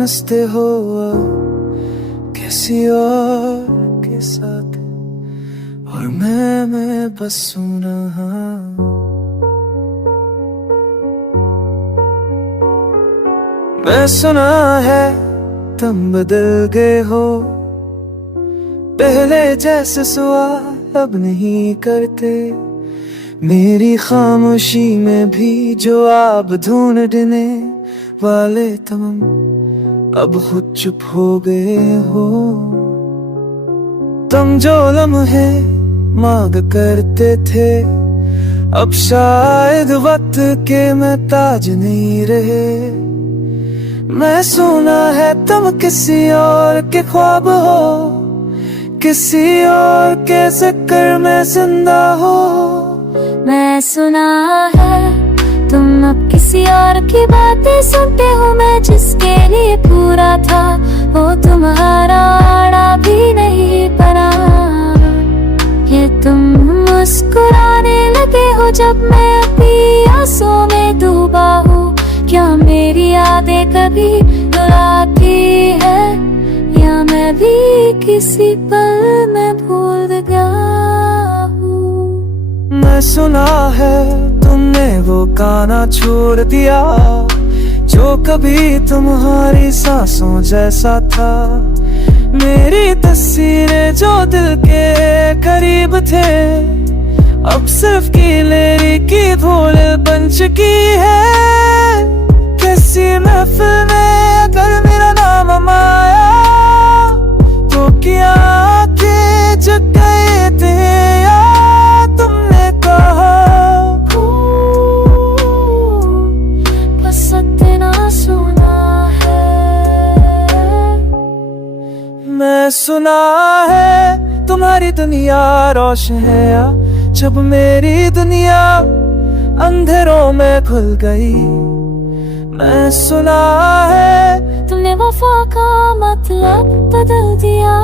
हंसते हो किसी और के साथ, और मैं बस सुन रहा। मैं सुना है तुम बदल गए हो, पहले जैसे सवाल अब नहीं करते, मेरी खामोशी में भी जवाब ढूंढने वाले तुम अब खुद चुप हो गए हो। तुम जो लम्हे मांग करते थे, अब शायद वक्त के महताज नहीं रहे। मैं सुना है तुम किसी और के ख्वाब हो, किसी और के जिक्र में जिंदा हो। मैं सुना है तुम अब किसी और की बातें सुनते हो, मैं जिसके लिए पूरा था वो तुम्हारा आड़ा भी नहीं बना। ये तुम मुस्कुराने लगे हो जब मैं अपनी आंसुओं में डूबा हूँ। क्या मेरी यादें कभी रुलाती है, या मैं भी किसी पल में भूल गया हूँ। मैं सुना है तुमने वो गाना छोड़ दिया जो कभी तुम्हारी सांसों जैसा था। मेरी तस्वीरें जो दिल के करीब थे, अब सिर्फ कीलेरी की धूल बन चुकी है। किसी महफिल में अगर मेरा नाम आया तो क्या के जग गए थे, या तुमने कहा बस इतना सुना है। मैं सुना है तुम्हारी दुनिया रोशन है, जब मेरी दुनिया अंधेरों में खुल गई। मैं सुना है तुमने वफा का मतलब बदल दिया,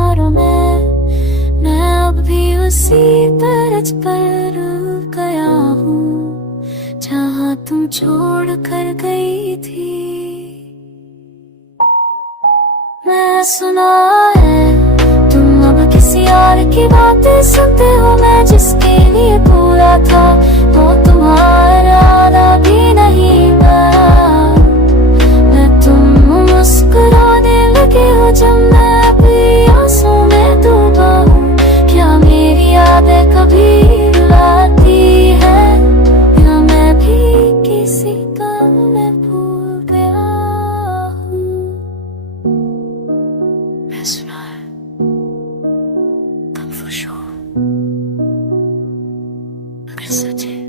और मैं अब भी उसी दर्ज पर रुक गया हूँ जहाँ तुम छोड़ कर गई थी। मैं सुना है तुम अब किसी और की बातें सुनते हो, मैं जिसके लिए पूरा था वो तुम्हारा आधा भी नहीं बना। मैं तुम मुस्कुराने लगे हो जब मैं अपनी आंसुओं में डूबा हूँ। क्या मेरी यादें कभी रुलाती है, या मैं भी किसी पल में भूल गया हूँ। मैं सुना है तुम खुश हो, अगर सच है